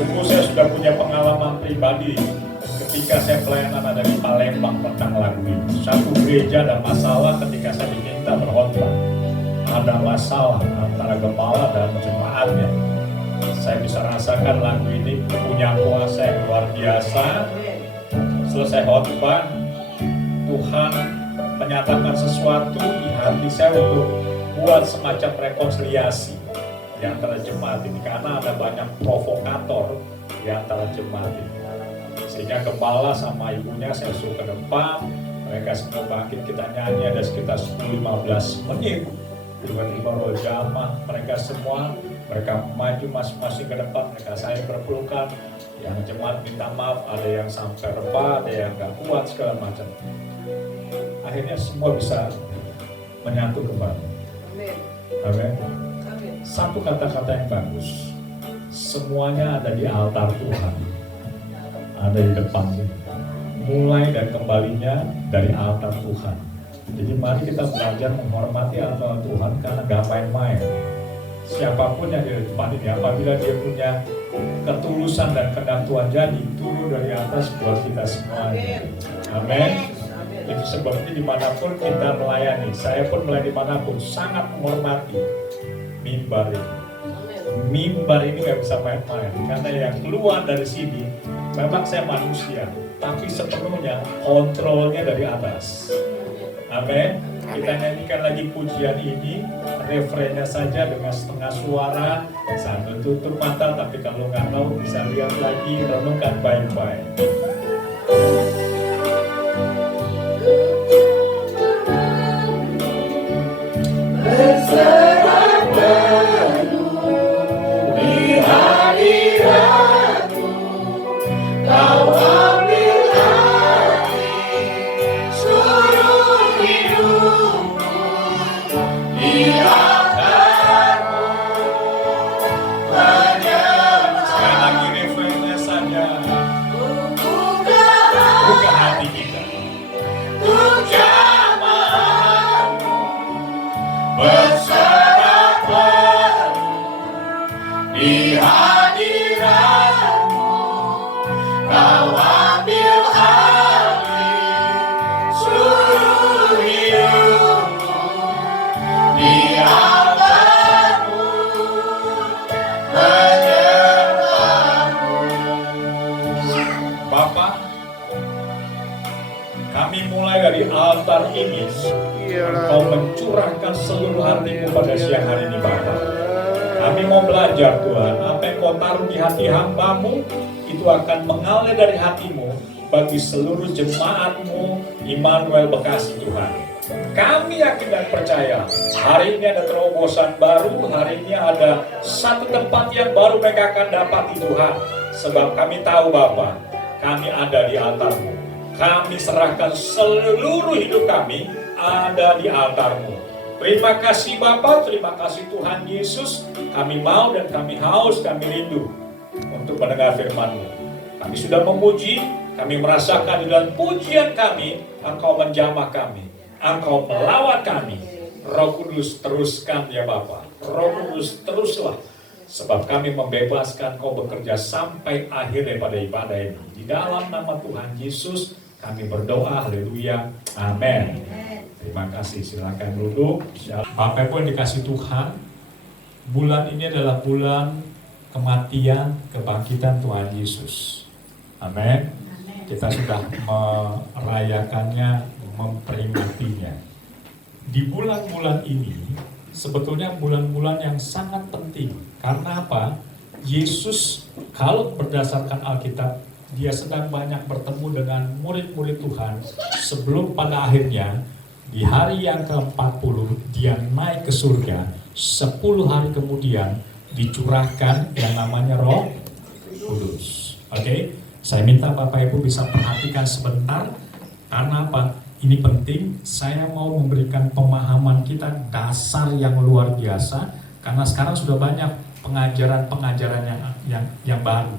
Sungguh saya sudah punya pengalaman pribadi ketika saya pelayanan ada di Palembang tentang lagu ini. Satu gereja ada masalah ketika saya diminta berkhotbah. Ada masalah antara gembala dan jemaatnya. Saya bisa rasakan lagu ini punya kuasa yang luar biasa. Selesai khotbah, Tuhan menyatakan sesuatu di hati saya untuk buat semacam rekonsiliasi di antara jemaat ini, karena ada banyak provokator di antara jemaat ini. Sehingga gembala sama ibunya saya suruh ke depan, mereka semua bangkit, kita nyanyi ada sekitar 10-15 menit. Tiba-tiba roh jamah, mereka semua, mereka maju masing-masing ke depan, mereka saya berpelukan. Yang jemaat minta maaf, ada yang sampai rebah, ada yang gak kuat, segala macam. Akhirnya semua bisa menyatu kembali. Amin. Satu kata-kata yang bagus, semuanya ada di altar Tuhan, ada di depan. Mulai dan kembalinya dari altar Tuhan. Jadi mari kita belajar menghormati altar Tuhan, karena gak main-main. Siapapun yang di depan ini, apabila dia punya ketulusan dan kehendak Tuhan, jadi turun dari atas buat kita semuanya. Amin. Itu sebabnya dimanapun kita melayani, saya pun melayani dimanapun, sangat menghormati mimbar ini. Mimbar ini gak bisa main-main, karena yang keluar dari sini, memang saya manusia, tapi sepenuhnya kontrolnya dari atas. Amin. Kita nyanyikan lagi pujian ini, refrennya saja dengan setengah suara, sambil tutup mata, tapi kalau nggak tahu bisa lihat lagi, renungkan baik-baik. Berserah penuh di hadirat-Mu, Kau ambil alih seluruh hidupku di altar-Mu. Sekali lagi refrennya saja, Buka hati kita. untuk jamaah-Mu, berserah penuh di hadirat-Mu, Kau ambil alih seluruh hidupku di altar-Mu, menyembah-Mu. Bapak, kami mulai dari altar ini, Engkau mencurahkan seluruh hatimu pada siang hari ini, Bapak. Kami mau belajar, Tuhan, apa yang Kau taruh di hati hamba-Mu, itu akan mengalir dari hati-Mu bagi seluruh jemaat-Mu, Immanuel Bekasi, Tuhan. Kami yakin dan percaya, hari ini ada terobosan baru, hari ini ada satu tempat yang baru mereka akan dapati, Tuhan. Sebab kami tahu, Bapak, kami ada di altar-Mu. Kami serahkan seluruh hidup kami ada di altar-Mu. Terima kasih Bapa, terima kasih Tuhan Yesus. Kami mau dan kami haus, kami rindu untuk mendengar firman-Mu. Kami sudah memuji, kami merasakan di dalam pujian kami, Engkau menjamah kami, Engkau melawat kami. Roh Kudus teruskan ya Bapa, Roh Kudus teruslah. Sebab kami membebaskan Kau bekerja sampai akhir daripada ibadah ini. Di dalam nama Tuhan Yesus kami berdoa, haleluya, amin. Terima kasih, silakan duduk. Bapak pun dikasih Tuhan, bulan ini adalah bulan kematian, kebangkitan Tuhan Yesus. Amin. Kita sudah merayakannya, memperingatinya. Di bulan-bulan ini, sebetulnya bulan-bulan yang sangat penting. Karena apa? Yesus, kalau berdasarkan Alkitab, dia sedang banyak bertemu dengan murid-murid Tuhan sebelum pada akhirnya di hari yang ke-40 dia naik ke surga. 10 hari kemudian dicurahkan yang namanya Roh Kudus. Oke, saya minta Bapak Ibu bisa perhatikan sebentar, karena apa? Ini penting. Saya mau memberikan pemahaman kita dasar yang luar biasa, karena sekarang sudah banyak pengajaran-pengajaran yang baru.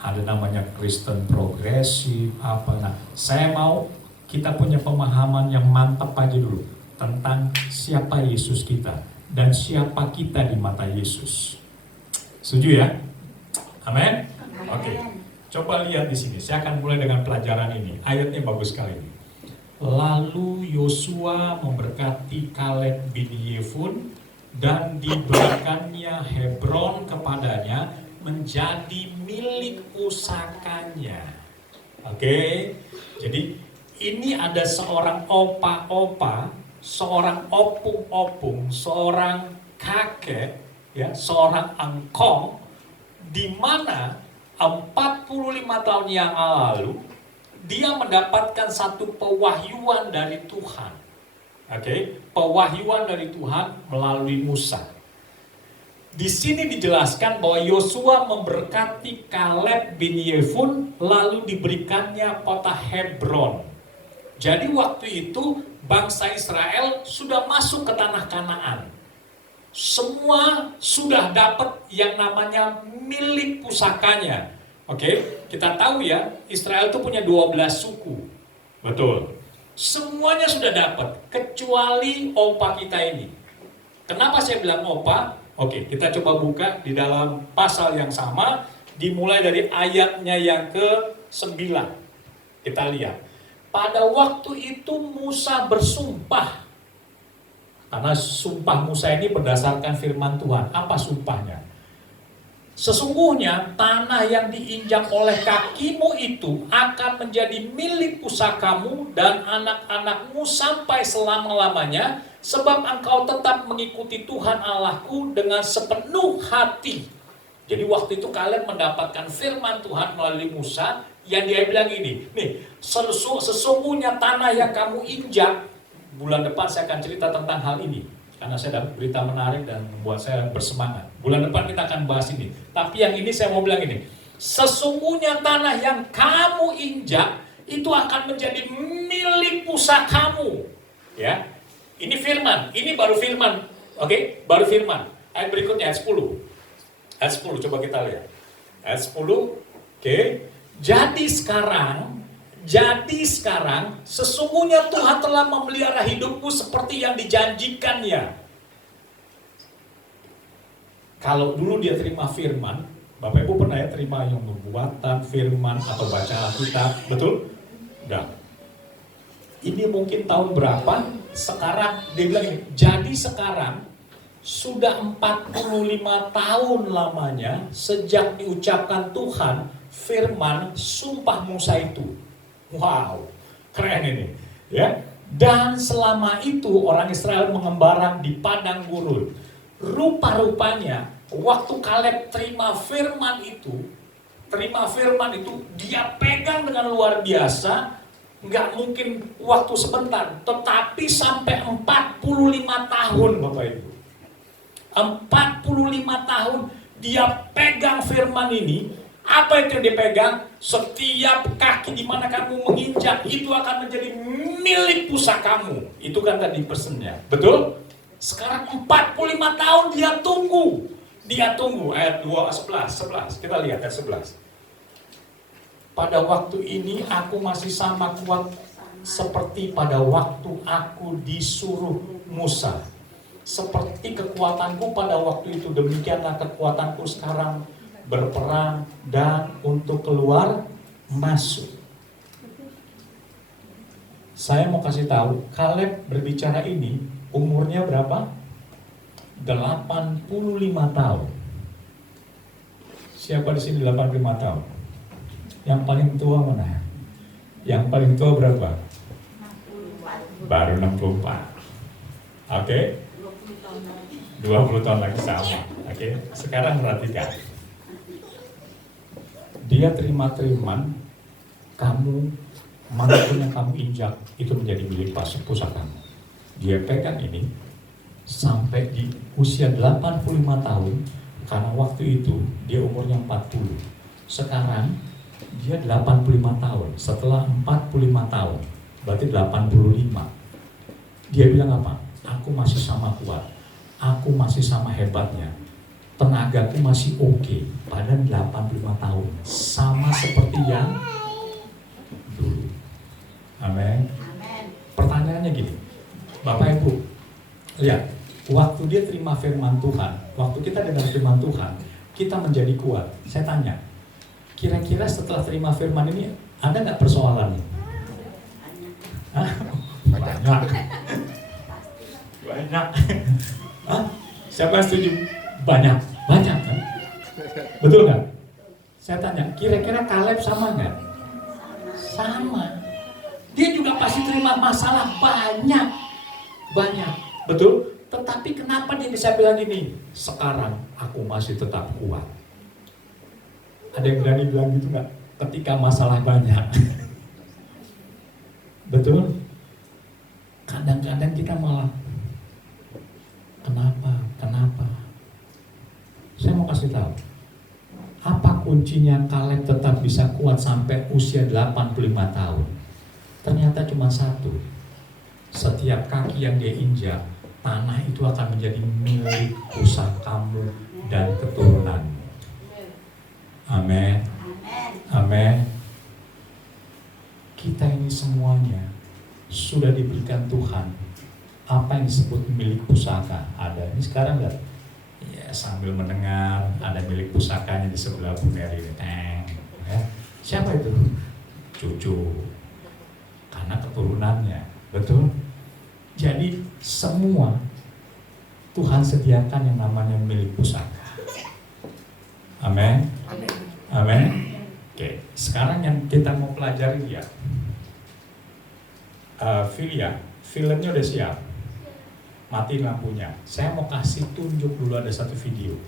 Ada namanya Kristen progresif apa. Nah, saya mau kita punya pemahaman yang mantap aja dulu tentang siapa Yesus kita dan siapa kita di mata Yesus. Setuju ya? Amin. Coba lihat di sini, saya akan mulai dengan pelajaran ini. Ayatnya bagus sekali ini. Lalu Yosua memberkati Kaleb bin Yefun dan diberikannya Hebron kepadanya menjadi milik pusakanya. Oke, jadi ini ada seorang opa-opa, seorang opung-opung, seorang kakek, ya, seorang angkong, di mana 45 tahun yang lalu dia mendapatkan satu pewahyuan dari Tuhan. Oke, pewahyuan dari Tuhan melalui Musa. Di sini dijelaskan bahwa Yosua memberkati Kaleb bin Yefun lalu diberikannya kota Hebron. Jadi waktu itu bangsa Israel sudah masuk ke tanah Kanaan. Semua sudah dapat yang namanya milik pusakanya. Oke, kita tahu ya, Israel itu punya 12 suku. Betul. Semuanya sudah dapat, kecuali opa kita ini. Kenapa saya bilang opa? Oke, kita coba buka di dalam pasal yang sama, dimulai dari ayatnya yang ke-9. Kita lihat. Pada waktu itu Musa bersumpah. Karena sumpah Musa ini berdasarkan firman Tuhan. Apa sumpahnya? Sesungguhnya tanah yang diinjak oleh kakimu itu akan menjadi milik pusakamu dan anak-anakmu sampai selama-lamanya, sebab engkau tetap mengikuti Tuhan Allahku dengan sepenuh hati. Jadi waktu itu kalian mendapatkan firman Tuhan melalui Musa, yang dia bilang ini, nih, sesungguhnya tanah yang kamu injak. Bulan depan saya akan cerita tentang hal ini, karena saya dapat berita menarik dan membuat saya bersemangat. Bulan depan kita akan bahas ini. Tapi yang ini saya mau bilang ini, sesungguhnya tanah yang kamu injak itu akan menjadi milik pusakamu. Ya, ini firman, ini baru firman. Oke, baru firman. Ayat berikutnya ayat 10. Ayat 10 coba kita lihat. Ayat 10. Oke. Jadi sekarang sesungguhnya Tuhan telah memelihara hidupmu seperti yang dijanjikannya. Kalau dulu dia terima firman, Bapak Ibu pernah ya terima yang nubuatan, firman atau baca Alkitab, betul? Enggak. Ini mungkin tahun berapa? Sekarang dia bilang ini, jadi sekarang sudah 45 tahun lamanya sejak diucapkan Tuhan firman sumpah Musa itu. Wow, keren ini, ya. Dan selama itu orang Israel mengembara di padang gurun. Rupa-rupanya waktu Kaleb terima firman itu, dia pegang dengan luar biasa, nggak mungkin waktu sebentar, tetapi sampai 45 tahun Bapak Ibu. 45 tahun dia pegang firman ini. Apa itu yang dipegang? Setiap kaki di mana kamu menginjak itu akan menjadi milik pusakamu. Itu kan tadi pesennya. Betul? Sekarang 45 tahun dia tunggu. Ayat 11. Kita lihat ayat 11. Pada waktu ini aku masih sama kuat seperti pada waktu aku disuruh Musa. Seperti kekuatanku pada waktu itu, demikianlah kekuatanku sekarang berperang dan untuk keluar masuk. Saya mau kasih tahu, Kaleb berbicara ini umurnya berapa? 85 tahun. Siapa di sini 85 tahun? Yang paling tua mana? Yang paling tua berapa? Baru 64. Oke? 20 tahun lagi sama. Oke? Sekarang perhatikan. Dia terima firman, kamu manapun yang kamu injak itu menjadi milik pusakamu. Dia pegang ini sampai di usia 85 tahun, karena waktu itu dia umurnya 40. Sekarang dia 85 tahun. Setelah 45 tahun, berarti 85. Dia bilang apa? Aku masih sama kuat. Aku masih sama hebatnya. Tenagaku masih oke, pada 85 tahun, sama seperti yang dulu. Amin. Pertanyaannya gini, Bapak Ibu, lihat, waktu dia terima firman Tuhan, waktu kita dengar firman Tuhan, kita menjadi kuat. Saya tanya, Kira-kira setelah terima firman ini, ada nggak persoalannya? Hah? Banyak. Banyak. Hah? Siapa yang setuju? Banyak. Banyak kan? Betul nggak? Saya tanya, kira-kira Kaleb sama nggak? Sama. Dia juga pasti terima masalah banyak. Banyak. Betul? Tetapi kenapa dia bisa bilang gini? Sekarang aku masih tetap kuat. Ada yang berani bilang gitu nggak? Ketika masalah banyak. Betul? Kadang-kadang kita malah Kenapa? Saya mau kasih tahu. Apa kuncinya Kaleb tetap bisa kuat sampai usia 85 tahun? Ternyata cuma satu. Setiap kaki yang dia injak, tanah itu akan menjadi milik pusakamu dan keturunanmu. Amin. Amin. Kita ini semuanya sudah diberikan Tuhan apa yang disebut milik pusaka. Ada ini sekarang enggak? Ya, sambil mendengar ada milik pusakanya di sebelah Bu Mary. Ya. Siapa itu? Cucu. Karena keturunannya, betul? Jadi semua Tuhan sediakan yang namanya milik pusaka. Amin. Amin. Oke, sekarang yang kita mau pelajari ya, Filia, filmnya udah siap. Matiin lampunya. Saya mau kasih tunjuk dulu, ada satu video.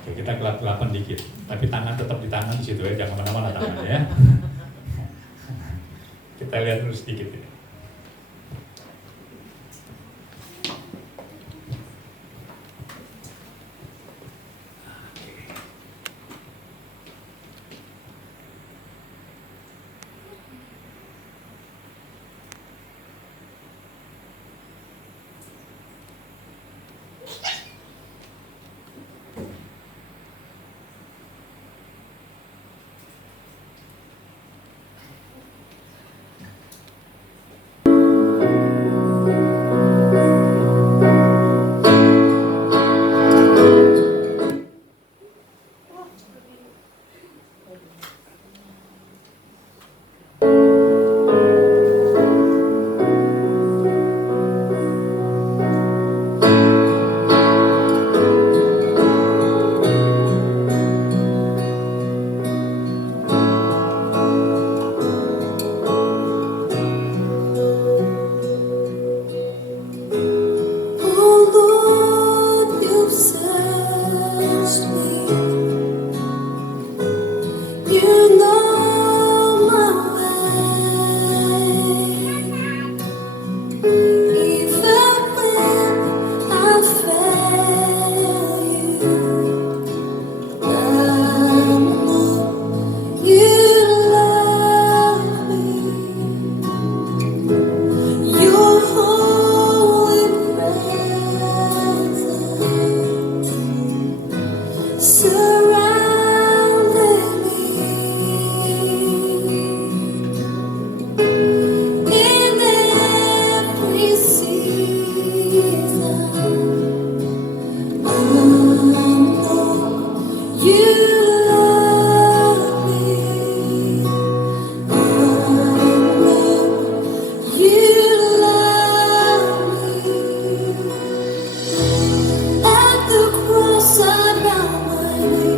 Oke, kita gelap-gelapan dikit. Tapi tangan tetap di tangan di situ ya, jangan kemana-mana tangannya ya. Kita lihat dulu sedikit ya. At the cross I bow my knee.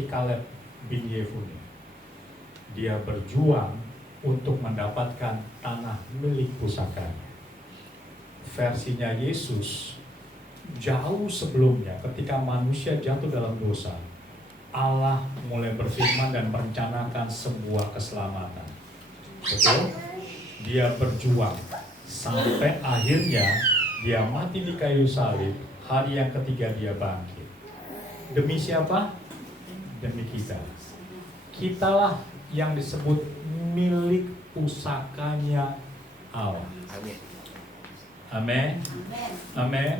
seperti Kaleb bin Yefune. Dia berjuang untuk mendapatkan tanah milik pusakanya. Versinya Yesus jauh sebelumnya, ketika manusia jatuh dalam dosa, Allah mulai berfirman dan merencanakan sebuah keselamatan. Betul? Dia berjuang sampai akhirnya dia mati di kayu salib. Hari yang ketiga dia bangkit. Demi siapa? Demi kita. Kitalah yang disebut milik pusakanya Allah. Amin. Amin.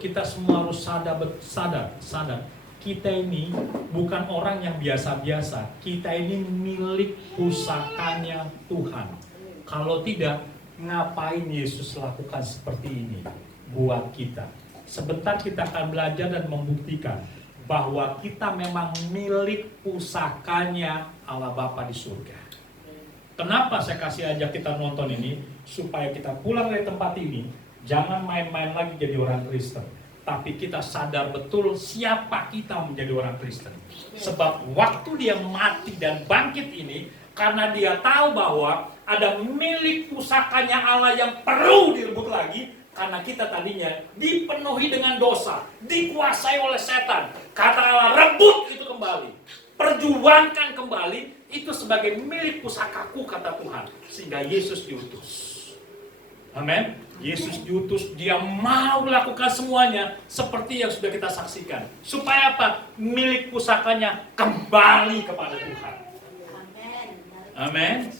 Kita semua harus sadar. Kita ini bukan orang yang biasa-biasa. Kita ini milik pusakanya Tuhan. Kalau tidak, ngapain Yesus lakukan seperti ini buat kita? Sebentar kita akan belajar dan membuktikan bahwa kita memang milik pusakanya Allah Bapa di surga. Kenapa saya kasih ajak kita nonton ini? Supaya kita pulang dari tempat ini, jangan main-main lagi jadi orang Kristen. Tapi kita sadar betul siapa kita menjadi orang Kristen. Sebab waktu dia mati dan bangkit ini, karena dia tahu bahwa ada milik pusakanya Allah yang perlu direbut lagi. Karena kita tadinya dipenuhi dengan dosa, dikuasai oleh setan. Kata Allah, rebut itu kembali. Perjuangkan kembali, itu sebagai milik pusakaku, kata Tuhan. Sehingga Yesus diutus. Amin. Yesus diutus, dia mau melakukan semuanya seperti yang sudah kita saksikan. Supaya apa? Milik pusakanya kembali kepada Tuhan. Amin.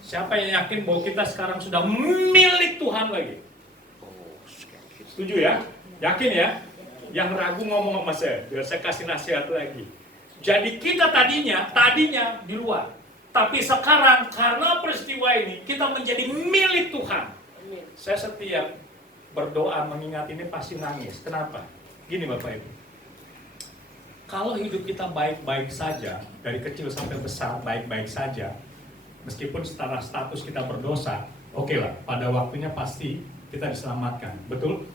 Siapa yang yakin bahwa kita sekarang sudah milik Tuhan lagi? Setuju ya? Yakin ya? Yang ragu ngomong sama saya, biar saya kasih nasihat lagi. Jadi kita tadinya di luar. Tapi sekarang karena peristiwa ini, kita menjadi milik Tuhan. Saya setiap berdoa mengingat ini pasti nangis. Kenapa? Gini Bapak Ibu. Kalau hidup kita baik-baik saja, dari kecil sampai besar baik-baik saja, meskipun secara status kita berdosa, oke lah, pada waktunya pasti kita diselamatkan. Betul?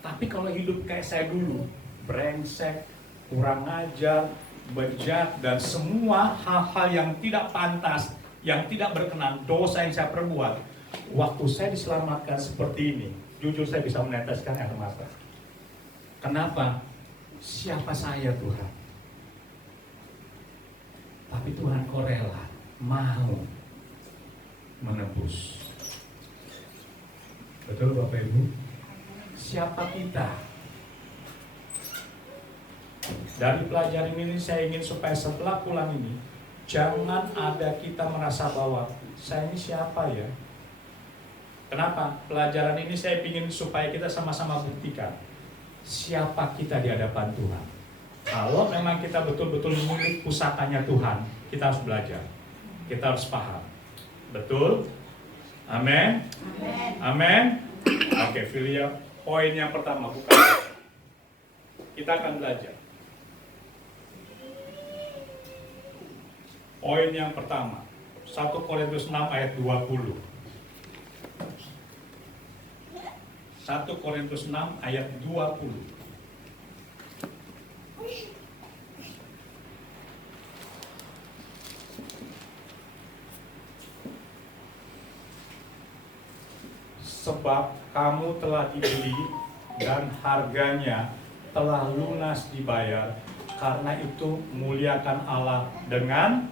Tapi kalau hidup kayak saya dulu, brengsek, kurang ajar, bejat, dan semua hal-hal yang tidak pantas, yang tidak berkenan, dosa yang saya perbuat, waktu saya diselamatkan seperti ini, jujur saya bisa meneteskan air mata. Kenapa? Siapa saya Tuhan? Tapi Tuhan kok rela, mau menebus. Betul Bapak Ibu? Siapa kita? Dari pelajaran ini saya ingin supaya setelah pulang ini, jangan ada kita merasa bahwa saya ini siapa ya? Kenapa? Pelajaran ini saya ingin supaya kita sama-sama buktikan siapa kita di hadapan Tuhan. Kalau memang kita betul-betul milik pusakanya Tuhan, kita harus belajar. Kita harus paham. Betul? Amin? Amin? Oke, Filia, poin yang pertama bukan. Kita akan belajar. Poin yang pertama, 1 Korintus 6 ayat 20. 1 Korintus 6 ayat 20. Sebab kamu telah dibeli dan harganya telah lunas dibayar, karena itu muliakan Allah dengan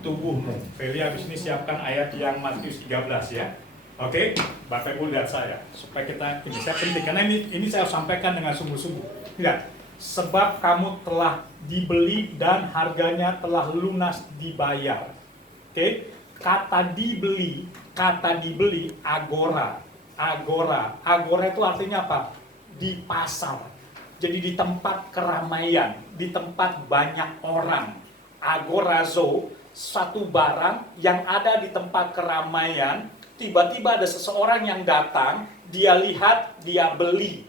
tubuhmu. Feli habis ini siapkan ayat yang Matius 13 ya. Oke, Bapak Ibu lihat saya supaya kita ini saya penting karena ini saya sampaikan dengan sungguh-sungguh. Lihat, sebab kamu telah dibeli dan harganya telah lunas dibayar. Oke, kata dibeli agora itu artinya apa? Di pasar. Jadi di tempat keramaian, di tempat banyak orang. Agorazo, satu barang yang ada di tempat keramaian, tiba-tiba ada seseorang yang datang, dia lihat, dia beli.